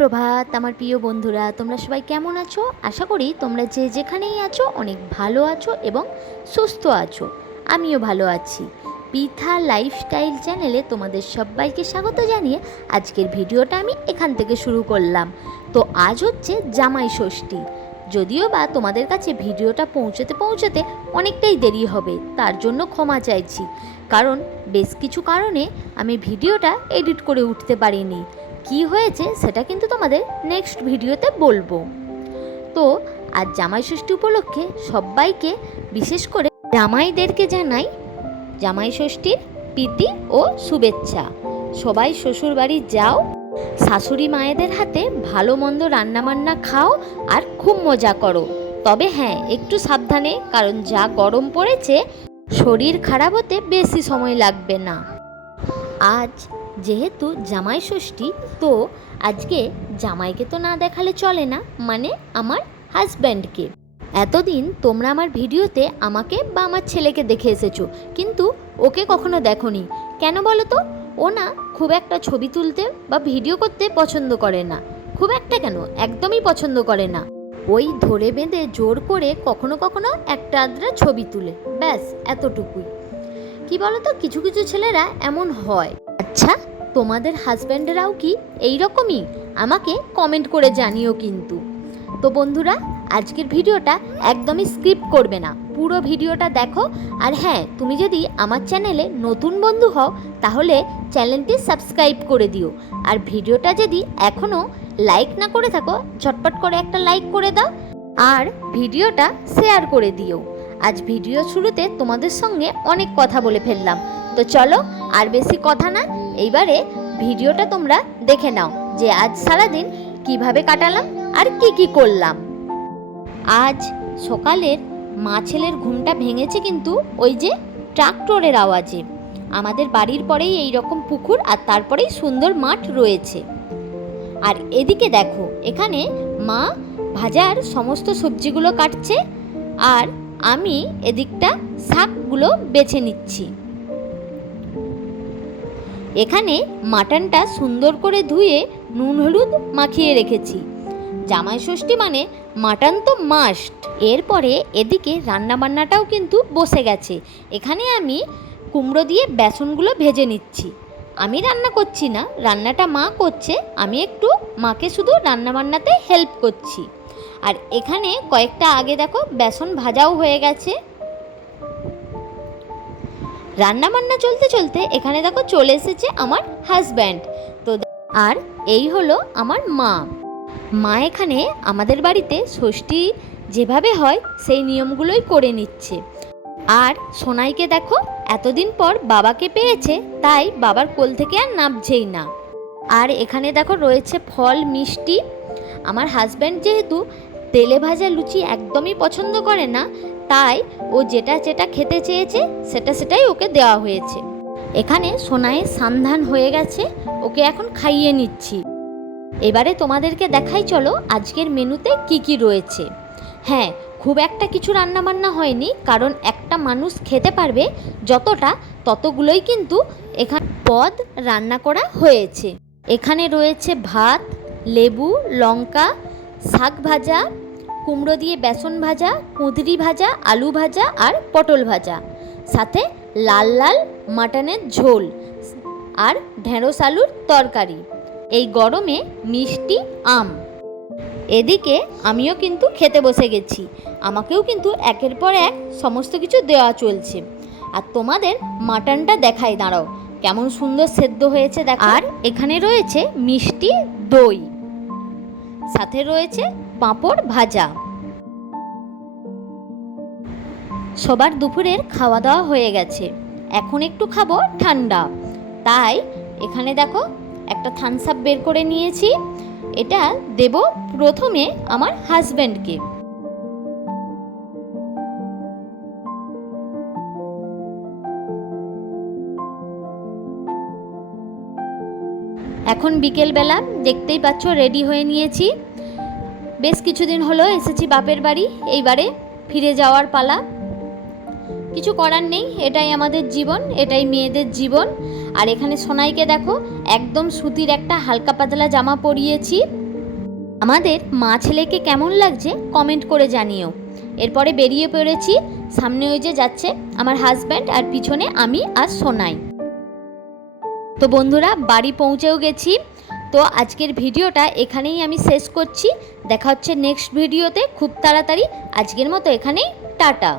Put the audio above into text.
সুপ্রভাত আমার প্রিয় বন্ধুরা, তোমরা সবাই কেমন আছো? আশা করি তোমরা যে যেখানেই আছো অনেক ভালো আছো এবং সুস্থ আছো। আমিও ভালো আছি। পিঠা লাইফস্টাইল চ্যানেলে তোমাদের সবাইকে স্বাগত জানিয়ে আজকের ভিডিওটা আমি এখান থেকে শুরু করলাম। তো আজ হচ্ছে জামাই ষষ্ঠী। যদিও বা তোমাদের কাছে ভিডিওটা পৌঁছতে অনেকটাই দেরি হবে, তার জন্য ক্ষমা চাইছি। কারণ বেশ কিছু কারণে আমি ভিডিওটা এডিট করে উঠতে পারিনি। কি হয়েছে সেটা কিন্তু তোমাদের নেক্সট ভিডিওতে বলবো। তো আজ জামাই ষষ্ঠী উপলক্ষে সবাইকে, বিশেষ করে জামাইদেরকে জানাই জামাই ষষ্ঠীর প্রীতি ও শুভেচ্ছা। সবাই শ্বশুর বাড়ি যাও, শাশুড়ি মায়েদের হাতে ভালো মন্দ রান্নাবান্না খাও আর খুব মজা করো। তবে হ্যাঁ, একটু সাবধানে, কারণ যা গরম পড়েছে শরীর খারাপ হতে বেশি সময় লাগবে না। আজ যেহেতু জামাই ষষ্ঠী, তো আজকে জামাইকে তো না দেখালে চলে না, মানে আমার হাজব্যান্ডকে। এতদিন তোমরা আমার ভিডিওতে আমাকে বা আমার ছেলেকে দেখে এসেছো, কিন্তু ওকে কখনো দেখোনি। কেন বলো তো? ও না খুব একটা ছবি তুলতে বা ভিডিও করতে পছন্দ করে না। খুব একটা কেন, একদমই পছন্দ করে না। ওই ধরে বেঁধে জোর করে কখনো কখনো একটা আধটা ছবি তুলে, ব্যাস এতটুকুই। কি বলো তো, কিছু কিছু ছেলেরা এমন হয়। আচ্ছা, তোমাদের হাজব্যান্ডেরাও কি এই রকমই? আমাকে কমেন্ট করে জানিও কিন্তু। তো বন্ধুরা, আজকের ভিডিওটা একদমই স্কিপ করবে না, পুরো ভিডিওটা দেখো। আর হ্যাঁ, তুমি যদি আমার চ্যানেলে নতুন বন্ধু হও তাহলে চ্যানেলটি সাবস্ক্রাইব করে দিও। আর ভিডিওটা যদি এখনও লাইক না করে থাকো, ঝটপট করে একটা লাইক করে দাও আর ভিডিওটা শেয়ার করে দিও। আজ ভিডিও শুরুতে তোমাদের সঙ্গে অনেক কথা বলে ফেললাম, তো চলো আর বেশি কথা না, এইবারে ভিডিওটা তোমরা দেখে নাও যে আজ সারাদিন কিভাবে কাটালাম আর কি করলাম। আজ সকালের মা ছেলের ঘুমটা ভেঙেছে কিন্তু ওই যে ট্রাক্টরের আওয়াজে। আমাদের বাড়ির পরেই এই রকম পুকুর আর তারপরেই সুন্দর মাঠ রয়েছে। আর এদিকে দেখো, এখানে মা ভাজার সমস্ত সবজিগুলো কাটছে আর আমি এদিকটা শাকগুলো বেছে নিচ্ছি। এখানে মাটনটা সুন্দর করে ধুয়ে নুন হলুদ মাখিয়ে রেখেছি। জামাই ষষ্ঠী মানে মাটন তো মাস্ট। এরপরে এদিকে রান্নাবান্নাটাও কিন্তু বসে গেছে। এখানে আমি কুমড়ো দিয়ে বেসনগুলো ভেজে নিচ্ছি। আমি রান্না করছি না, রান্নাটা মা করছে, আমি একটু মাকে শুধু রান্নাবান্নাতে হেল্প করছি। আর এখানে কয়েকটা আগে দেখো বেসন ভাজাও হয়ে গেছে। রান্নাবান্না চলতে চলতে এখানে দেখো চলে এসেছে আমার হাজব্যান্ড। তো আর এই হলো আমার মা। মা এখানে আমাদের বাড়িতে ষষ্ঠী যেভাবে হয় সেই নিয়মগুলোই করে নিচ্ছে। আর সোনাইকে দেখো, এতদিন পর বাবাকে পেয়েছে, তাই বাবার কোল থেকে আর নামছেই না। আর এখানে দেখো রয়েছে ফল মিষ্টি। আমার হাজব্যান্ড যেহেতু তেলে ভাজা লুচি একদমই পছন্দ করে না, তাই ও যেটা খেতে চেয়েছে সেটাই ওকে দেওয়া হয়েছে। এখানে সোনাইয়ের সান্ধান হয়ে গেছে, ওকে এখন খাইয়ে নিচ্ছি। এবারে তোমাদেরকে দেখাই চলো আজকের মেনুতে কি রয়েছে। হ্যাঁ, খুব একটা কিছু রান্নাবান্না হয়নি, কারণ একটা মানুষ খেতে পারবে যতটা, ততগুলোই কিন্তু এখানে পদ রান্না করা হয়েছে। এখানে রয়েছে ভাত, লেবু, লঙ্কা, শাক ভাজা, কুমড়ো দিয়ে বেসন ভাজা, কুঁদরি ভাজা, আলু ভাজা আর পটল ভাজা, সাথে লাল লাল মাটনের ঝোল আর ঢেঁড়স আলুর তরকারি। এই গরমে মিষ্টি আম। এদিকে আমিও কিন্তু খেতে বসে গেছি, আমাকেও কিন্তু একের পর এক সমস্ত কিছু দেওয়া চলছে। আর তোমাদের মাটনটা দেখাই, দাঁড়াও, কেমন সুন্দর সেদ্ধ হয়েছে দেখো। আর এখানে রয়েছে মিষ্টি দই, সাথে রয়েছে পাঁপড় ভাজা। সবার দুপুরের খাওয়া দাওয়া হয়ে গেছে, এখন একটু খাবো ঠান্ডা। তাই এখানে দেখো একটা থামস আপ বের করে নিয়েছি, এটা দেব প্রথমে আমার হাজব্যান্ডকে। এখন বিকেলবেলা, দেখতেই পাচ্ছ রেডি হয়ে নিয়েছি। বেশ কিছুদিন হলো এসেছি বাপের বাড়ি, এইবারে ফিরে যাওয়ার পালা। কিছু করার নেই, এটাই আমাদের জীবন, এটাই মেয়েদের জীবন। আর এখানে সোনাইকে দেখো, একদম সুতির একটা হালকা পাতলা জামা পরিয়েছি। আমাদের মা ছেলেকে কেমন লাগছে কমেন্ট করে জানিও। এরপরে বেরিয়ে পড়েছি, সামনে ওই যে যাচ্ছে আমার হাজব্যান্ড আর পিছনে আমি আর সোনাই। তো বন্ধুরা বাড়ি পৌঁছেও গেছি। তো আজকের ভিডিওটা এখানেই আমি শেষ করছি। দেখা হচ্ছে নেক্সট ভিডিওতে খুব তাড়াতাড়ি। আজকের মতো এখানেই টাটা।